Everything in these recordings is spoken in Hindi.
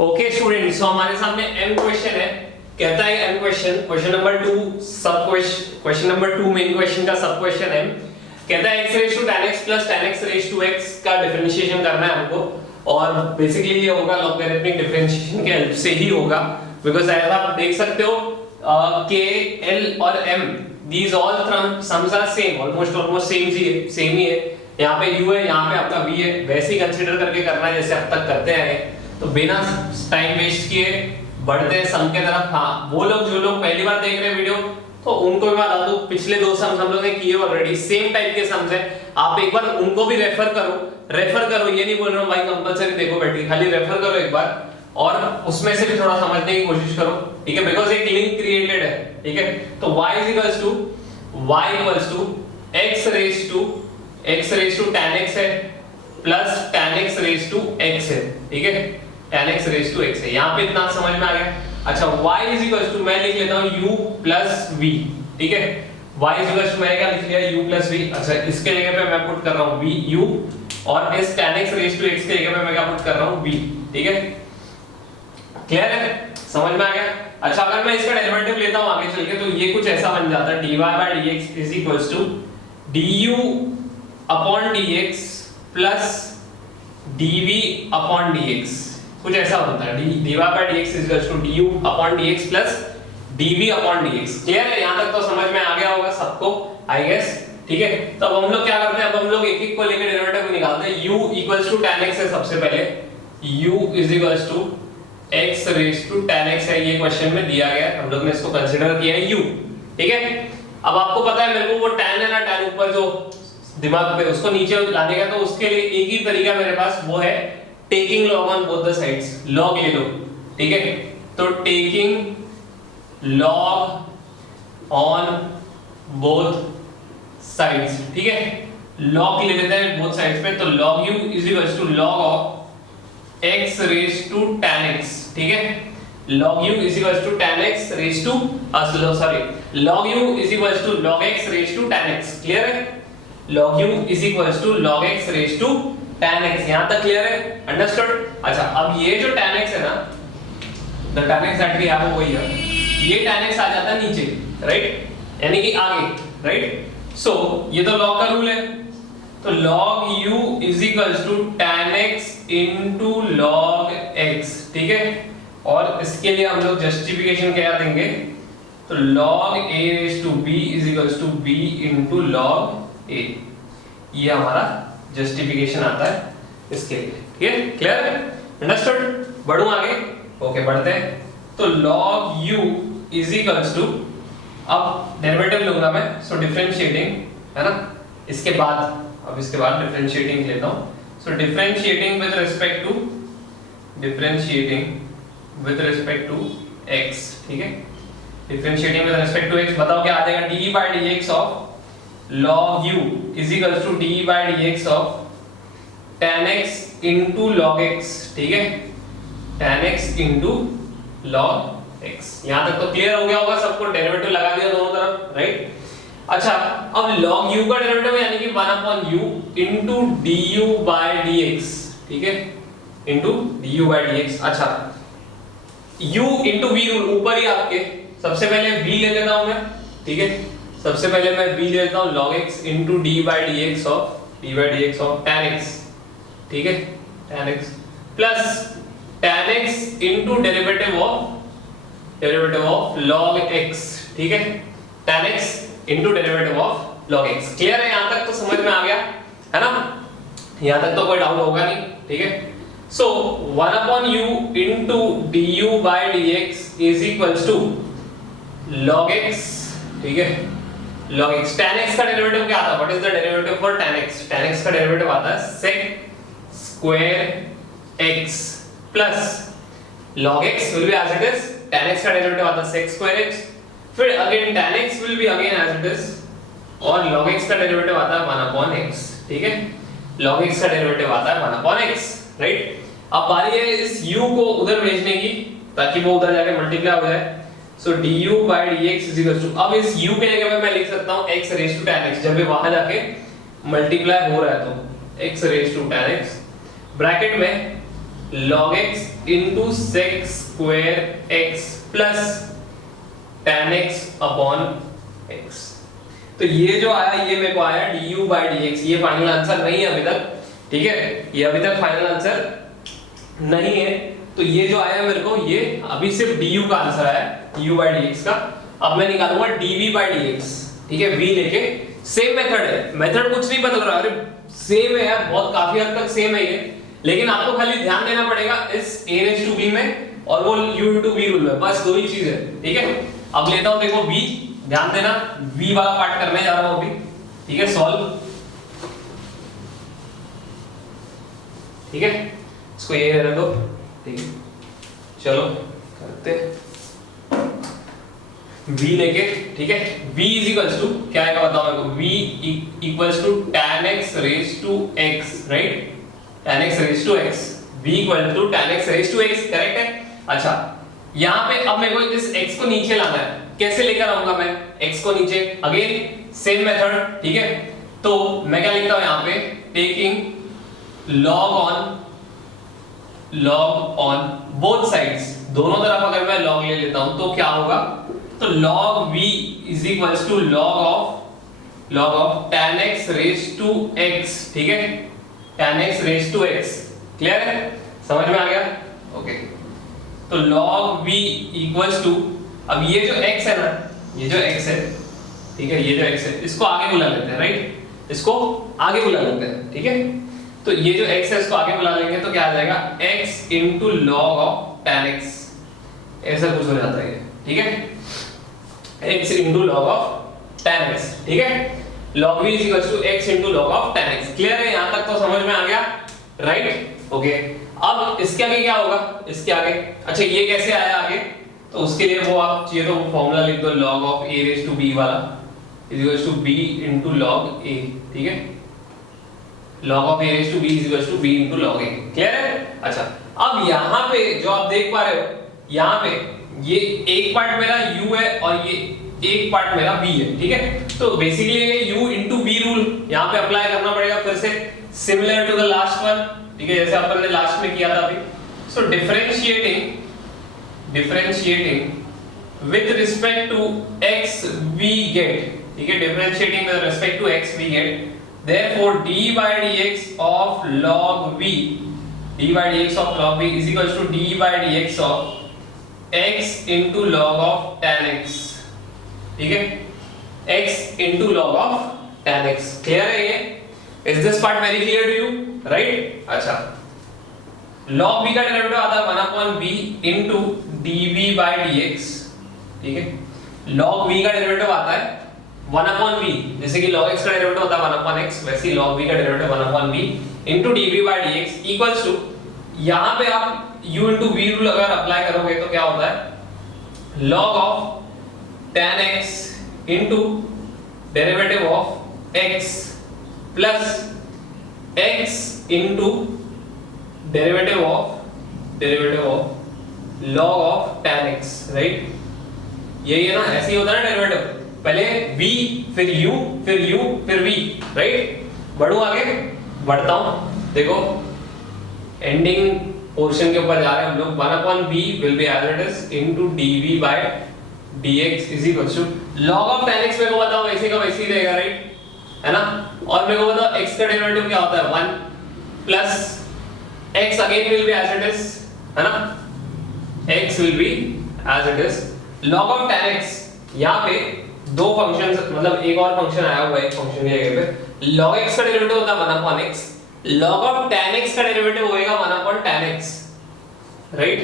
ओके स्टूडेंट, सो हमारे सामने m क्वेश्चन है। कहता है m क्वेश्चन नंबर 2 सब क्वेश्चन नंबर 2 मेन क्वेश्चन का सब क्वेश्चन है। कहता है x raise to tan x plus tan x raise to x का डिफरेंशिएशन करना है हमको, और बेसिकली ये होगा लॉगरिथमिक डिफरेंशिएशन के हेल्प से ही होगा, बिकॉज़ एज आप देख सकते हो k l और m these all sums are same, almost same ही है। यहाँ पे u है, यहाँ पे आपका v है, वैसे ही कंसीडर करके करना है जैसे अब तक करते आए। तो बिना टाइम वेस्ट किए बढ़ते हैं सम के तरफ। हाँ, वो लोग जो लोग पहली बार देख रहे हैं वीडियो, तो उनको भी बता दूं पिछले दो सम्स हम लोगों ने किए ऑलरेडी, सेम टाइप के सम्स हैं। आप एक बार उनको भी रेफर करो, ये नहीं बोल रहा हूं भाई कंपलसरी देखो बैठ के, खाली रेफर करो एक बार और उसमें से भी थोड़ा समझने की कोशिश करो, ठीक है? बिकॉज़ एक लिंक क्रिएटेड है, ठीक है? तो y equals to x raise to tan x है plus tan x raise to x है, ठीक है? tan x raise to x है। यहाँ पे इतना समझ में आ गया। अच्छा, y इज इक्वल्स टू, मैं लिख लेता हूँ u प्लस v, ठीक है? y इज इक्वल्स टू मैंने क्या लिख लिया, u प्लस v। अच्छा, इसके जगह पे मैं पुट कर रहा हूँ v u, और इस tan x raise to x के जगह पे मैं क्या पुट कर रहा हूँ v, ठीक है? क्लियर है? समझ में आ गया? अच्छा, अगर मैं इसका डेरिवेटिव लेता हूँ आगे चल के, तो ये कुछ ऐसा बन जाता है dy by dx is equals to du upon dx plus dv upon dx, कुछ ऐसा बनता है dy by dx is equals to du upon dx plus dv upon dx। Clear है? यहां तक तो समझ में आ गया होगा सबको, आई गेस, ठीक है? तो अब हम लोग क्या करते हैं, अब हम लोग एक एक को लेकर डेरिवेटिव निकालते हैं। u equals to tan x है सबसे पहले, u is equals to x raise to tan x है, ये क्वेश्चन में दिया गया है, हम लोग ने इसको कंसीडर किया है u, ठीक है? अब आपको पता है मेरे को वो tan है ना, tan ऊपर जो दिमाग पे, उसको नीचे लाने का, तो उसके लिए एक ही तरीका मेरे पास, वो है taking log on both the sides. Log ले लो, ठीक है? तो taking log on both sides, ठीक है? लॉग ले लेते हैं बोथ साइड्स पे, तो log u is equals to log of x raise to tan x, ठीक है? log u is equals to tan x raise to log u is equals to log x raise to tan x। Clear है? log u is equals to log x raised to tan x। यहां तक क्लियर है? अंडरस्टूड? अच्छा, अब ये जो tan x है ना, the tan x that we have over here, ये tan x आ जाता है नीचे, राइट? यानी कि आगे, राइट? सो ये तो log का रूल है, तो log u is equals to tan x into log x, ठीक है? और इसके लिए हम लोग जस्टिफिकेशन क्या देंगे, तो log a raised to b is equals to b into log a, ये हमारा जस्टिफिकेशन आता है इसके लिए, ठीक है? क्लियर है? अंडरस्टूड? बढ़ूं आगे? ओके, बढ़ते हैं। तो log u is equals to, अब डेरिवेटिव लूंगा मैं, सो डिफरेंशिएटिंग, है ना? इसके बाद डिफरेंशिएटिंग लेता हूं। So differentiating with respect to x, ठीक है? Differentiating with respect to x, बताओ क्या आ जाएगा, d by dx of log u is equals to d by dx of tan x into log x, ठीक है? tan x into log x। यहां तक तो क्लियर हो गया होगा सबको, डेरिवेटिव लगा दिया दोनों तरफ, राइट? अच्छा, अब log u का डेरिवेटिव यानी कि 1 upon u into du by dx, ठीक है? into du by dx। अच्छा, u into v रूल ऊपर ही आपके, सबसे पहले v ले लेता हूं मैं, ठीक है? सबसे पहले मैं v लेता हूं log x into d by dx of tan x, ठीक है? tan x plus tan x into derivative of log x, ठीक है? tan x into derivative of log x। Clear है? यहां तक तो समझ में आ गया है ना? यहां तक तो कोई डाउट होगा नहीं, ठीक है? सो 1 upon u into du by dx is equals to log x, ठीक है? log x, tan x का डेरिवेटिव क्या आता है? What is the derivative for tan x? tan x का डेरिवेटिव आता है sec square x plus log x will be as it is, tan x का डेरिवेटिव आता है sec square x, फिर again tan x will be again as it is, और log x का डेरिवेटिव आता है 1 upon x, ठीक है? log x का डेरिवेटिव आता है 1 upon x, राइट? अब बारी है इस u को उधर भेजने की, ताकि वो उधर जाके मल्टीप्लाई हो जाए। So du by dx is equals to, अब इस u के जगह पे मैं लिख सकता हूँ x raised to tan x, जब ये वहां जाके मल्टीप्लाई हो रहा है तो x raised to tan x, bracket में log x into sec square x plus tan x upon x। तो ये जो आया ये मेरे को आया du by dx। ये फाइनल आंसर नहीं है अभी तक, ठीक है, ये अभी तक फाइनल आंसर नहीं है। तो ये जो आया मेरे को ये अभी सिर्फ du का आंसर आया, du by dx का। अब मैं निकालूंगा dv by dx, ठीक है, v लेके। सेम मेथड है, मेथड कुछ नहीं बदल रहा, अरे सेम है यार, बहुत काफी हद तक सेम है ये, लेकिन आपको खाली ध्यान देना पड़ेगा इस a raised to b में और वो u into v रूल में, बस दो ही चीज है, ठीक है। अब लेता हूं देखो v, ध्यान देना v वाला पार्ट करने जा रहा हूं अभी, ठीक है, सॉल्व, ठीक है, इसको ये रहने दो, ठीक है, चलो करते v लेके, ठीक है, v इज इक्वल्स टू क्या आएगा बताओ मेरे को, v equals to tan x raise to x, right, tan x raise to x, v equal to tan x raise to x, correct है। अच्छा यहाँ पे अब मेरे को इस x को नीचे लाना है, कैसे लेकर आऊंगा मैं x को नीचे, अगेन सेम मेथड, ठीक है। तो मैं क्या लिखता हूं यहाँ पे, taking log on both sides, दोनों तरफ अगर मैं log ले लेता हूं तो क्या होगा, तो log v is equals to log of tan x raise to x, ठीक है, tan x raise to x, clear है, समझ में आ गया, ओके। तो log v इक्वल्स टू, अब ये जो x है ना, ये जो x है, ठीक है, ये जो x है इसको आगे बुला लेते हैं, राइट, इसको आगे बुला लेते हैं, ठीक है। तो ये जो x है इसको आगे बुला लेंगे तो क्या आ जाएगा, x into log of tan x, ऐसा कुछ हो जाता है, ठीक है, x into log of tan x, ठीक है, log v is equals to x into log of tan x, clear है, यहां तक तो समझ में आ गया, राइट, ओके। अब इसके आगे क्या होगा, इसके आगे, अच्छा ये कैसे आया आगे, तो उसके लिए वो आप चाहिए तो फॉर्मूला लिख दो, log of a raised to b वाला is equals to b into log a, ठीक है, log of a raised to b is equals to b into log a, clear है। अच्छा अब यहाँ पे जो आप देख पा रहे हो, यहाँ पे ये एक पार्ट मेरा u है और ये एक पार्ट मेरा b है, ठीक है। तो बेसिकली ये u into b रूल यहाँ पे अप्लाई करना पड़ेगा फिर से, similar to the last one, ठीक है, जैसे अपन ने लास्ट में किया था अभी। So differentiating with respect to x we get, ठीक है, differentiating with respect to x we get, therefore d by dx of log v is equals to d by dx of x into log of tan x, ठीक है, x into log of tan x, clear है ये, is this part very clear to you, right? अच्छा log v का डेरिवेटिव आता है 1 upon v into dv by dx, ठीक है, log v का डेरिवेटिव आता है 1 upon v, जैसे कि log x का डेरिवेटिव होता है 1 upon x, वैसे ही log v का derivative 1 upon v into dv by dx equals to, यहाँ पे आप u into v रूल अगर अप्लाई करोगे तो क्या होता है, log of tan x into derivative of x plus x into derivative of log of tan x, right, यही है ना, ऐसे ही होता है ना डेरिवेटिव, पहले v फिर u फिर v, राइट। बढ़ू आगे, बढ़ता हूं, देखो एंडिंग पोर्शन के ऊपर जा रहे हैं हम लोग, 1 upon v will be as it is into dv by dx is equals to log of tan x, मेरे को बताओ वैसे का वैसे ही रहेगा, राइट, है ना, और मेरे को बताओ x का डेरिवेटिव क्या होता है 1 plus x again will be as it is, है ना, x will be as it is, log of tan x, यहाँ पे दो फंक्शंस, मतलब एक और फंक्शन आया हुआ है एक फंक्शन की जगह पे, log x का डेरिवेटिव होता है 1 upon x, log of tan x का डेरिवेटिव होएगा 1 upon tan x, राइट।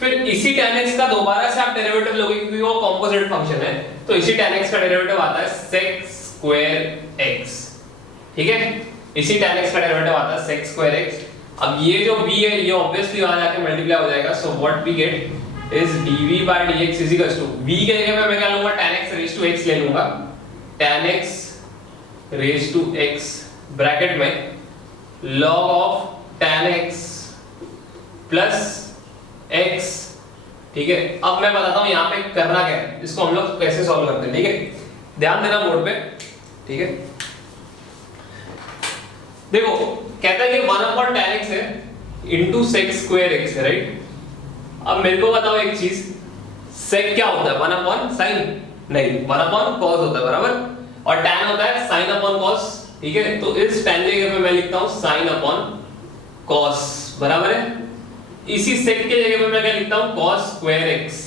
फिर इसी tan x का दोबारा से आप डेरिवेटिव लोगे क्योंकि वो कंपोजिट फंक्शन है, तो इसी tan x का डेरिवेटिव आता है sec square x, ठीक है, इसी tan x का डेरिवेटिव आता है sec square x। अब ये जो b है ये ऑब्वियसली वहां जाके मल्टीप्लाई हो जाएगा, so what we get is dv by dx is equals to v के जगह पे मैं क्या लूंगा, tan x raised to x ले लूंगा, tan x raised to x bracket में log of tan x plus x, ठीक है। अब मैं बताता हूं यहां पे करना क्या है, इसको हम लोग कैसे सॉल्व करते हैं, ठीक है, ध्यान देना बोर्ड पे, ठीक है। देखो कहता है कि 1 upon tan x है, इंटू सेक स्क्वायर एक्स है, राइट। अब मेरे को बताओ एक चीज, सेक क्या होता है, 1/sin? नहीं, 1/cos होता है, बराबर। और tan होता है sin अपॉन cos, ठीक है। तो इस tan की जगह पे मैं लिखता हूं sin अपॉन cos, बराबर है। इसी सेक के जगह पे मैं क्या लिखता हूं, cos स्क्वायर x।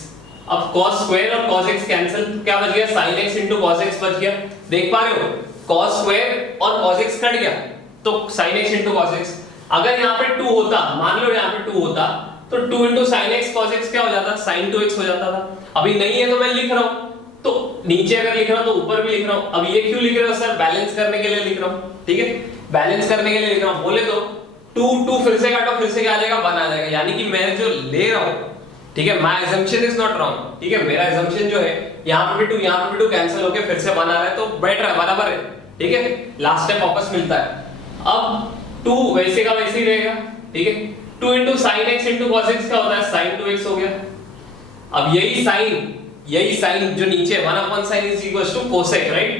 अब cos स्क्वायर और cos x कैंसिल, क्या बच गया, sin x into cos x बच गया। देख पा रहे हो, cos स्क्वायर और cos x कट गया, तो sin x into cos x। अगर यहाँ पे 2 होता, मान लो यहाँ पे 2 होता, तो 2 into sin x cos x क्या हो जाता, sin 2x हो जाता था। अभी नहीं है तो मैं लिख रहा हूँ, तो नीचे अगर लिख रहा हूँ तो ऊपर भी लिख रहा हूँ। अब ये क्यों लिख रहे हो सर, बैलेंस करने के लिए लिख रहा हूँ, ठीक है। बैलेंस करने के लिए लिख रहा हूँ, बोले तो 2 फिर से काटो, फिर से क्या आ जाएगा, 1 आ जाएगा। यानी कि मैं जो ले रहा हूँ, ठीक है, my assumption is not wrong, ठीक है। मेरा assumption जो है, यहाँ पे भी 2 यहाँ पे भी 2 कैंसिल होके फिर से 1 आ रहा है, तो बैठ रहा है, बराबर है, ठीक है। लास्ट टाइम वापस मिलता है। अब 2 वैसे का वैसे ही रहेगा, ठीक है। 2 into sin x into cos x क्या होता है, sin 2x हो गया। अब यही साइन जो नीचे 1/sin is equals to cosec, right.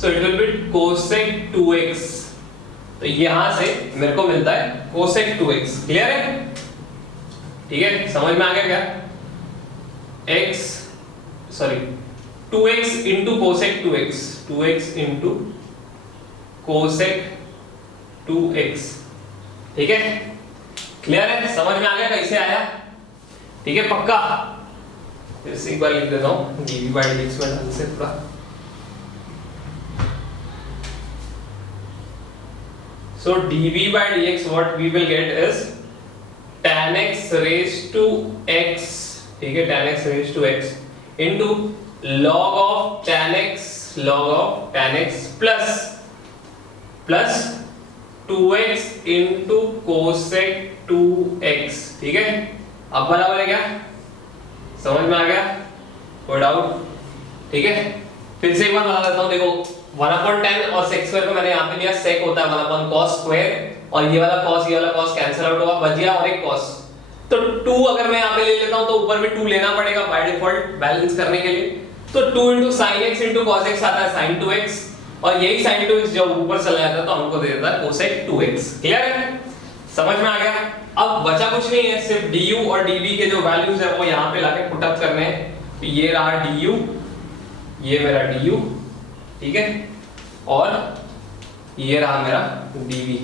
So it will be cosec 2x। तो यहां से मेरे को मिलता है cosec 2x। क्लियर है, ठीक है, समझ में आ गया क्या। 2x into cosec 2x, 2x into cosec 2x, ठीक है। क्लियर है, समझ में आ गया कैसे आया, ठीक है, पक्का। फिर से एक बार लिख देता हूं dv/dx में ढंग से थोड़ा। So dv/dx what we will get is tan x raised to x, ठीक है, tan x raised to x into log of tan x plus 2x into cosec 2x, ठीक है। अब बराबर है क्या, समझ में आ गया, कोई डाउट, ठीक है। फिर से एक बार बता देता हूं, देखो 1/tan और sec स्क्वायर को मैंने यहाँ पे लिया, sec होता है 1/cos स्क्वायर, और ये वाला cos कैंसिल आउट होगा, बच गया और एक cos। तो 2 अगर मैं यहाँ पे ले लेता हूँ तो ऊपर भी 2 लेना पड़ेगा बाय डिफॉल्ट बैलेंस करने के लिए। तो 2 into sin x into cos x आता है sin 2x, और यही sin 2x जब ऊपर चला जाता है तो हमको दे देता है cosec 2x। क्लियर है, समझ में आ गया। अब बचा कुछ नहीं है, सिर्फ du और dv के जो वैल्यूज है वो यहाँ पे लाके पुट अप करने हैं। तो ये रहा du, ये मेरा du, ठीक है, और ये रहा मेरा dv,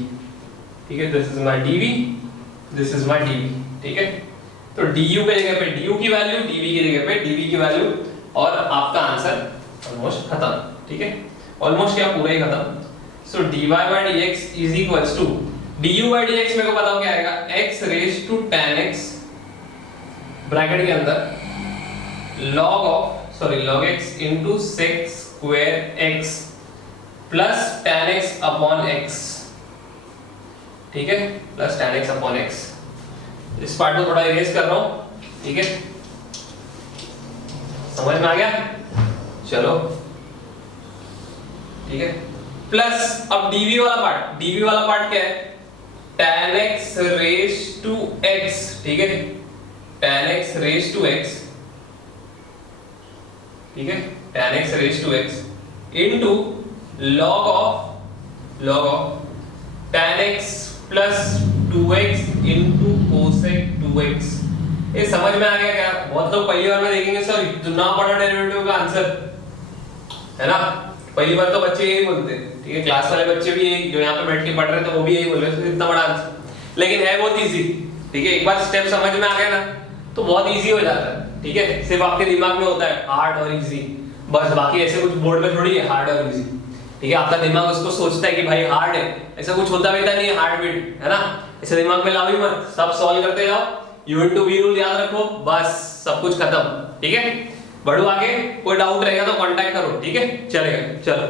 ठीक है। This is my dv, this is my dv, ठीक है। तो du के जगह पे du की वैल्यू, dv की जगह पे dv की वैल्यू, और आपका आंसर ऑलमोस्ट खत्म, ठीक है। ऑलमोस्ट क्या, पूरा ही खत्म। सो dy/dx is equals to du/dx मेरे को बताओ क्या आएगा, x raise to tan x bracket के अंदर log x into sec square x plus tan x upon x, ठीक है, plus tan x upon x। इस पार्ट को थोड़ा इरेज कर रहा हूं, ठीक है, समझ में आ गया, चलो, ठीक है। प्लस अब dv वाला पार्ट क्या है, tan x raise to x, ठीक है, tan x raise to x, ठीक है, tan x raise to x into log of tan x plus 2x into cosec 2x। ये समझ में आ गया क्या, बहुत लोग पहली बार में देखेंगे सर इतना बड़ा डेरिवेटिव का आंसर, है ना। पहली बार तो बच्चे यही बोलते हैं, ठीक है, क्लास वाले बच्चे भी यही जो यहाँ पे बैठ के पढ़ रहे थे वो भी यही बोल रहे थे इतना बड़ा आंसर, लेकिन है बहुत इजी, ठीक है। एक बार स्टेप समझ में आ गया ना तो बहुत इजी हो जाता है, ठीक है। सिर्फ आपके दिमाग में होता है हार्ड और इजी, बस, बाकी ऐसे कुछ बोर्ड में थोड़ी है हार्ड और इजी, ठीक है। आपका दिमाग उसको सोचता है कि भाई हार्ड है, ऐसा कुछ होता भी नहीं है, हार्ड बीट है ना, ऐसे दिमाग में लाओ ही मत, सब सॉल्व करते जाओ, यूनिट टू बी रूल याद रखो, बस सब कुछ खत्म, ठीक है। बढ़ो आगे, कोई डाउट रहेगा तो कांटेक्ट करो, ठीक है, चलेगा, चलो।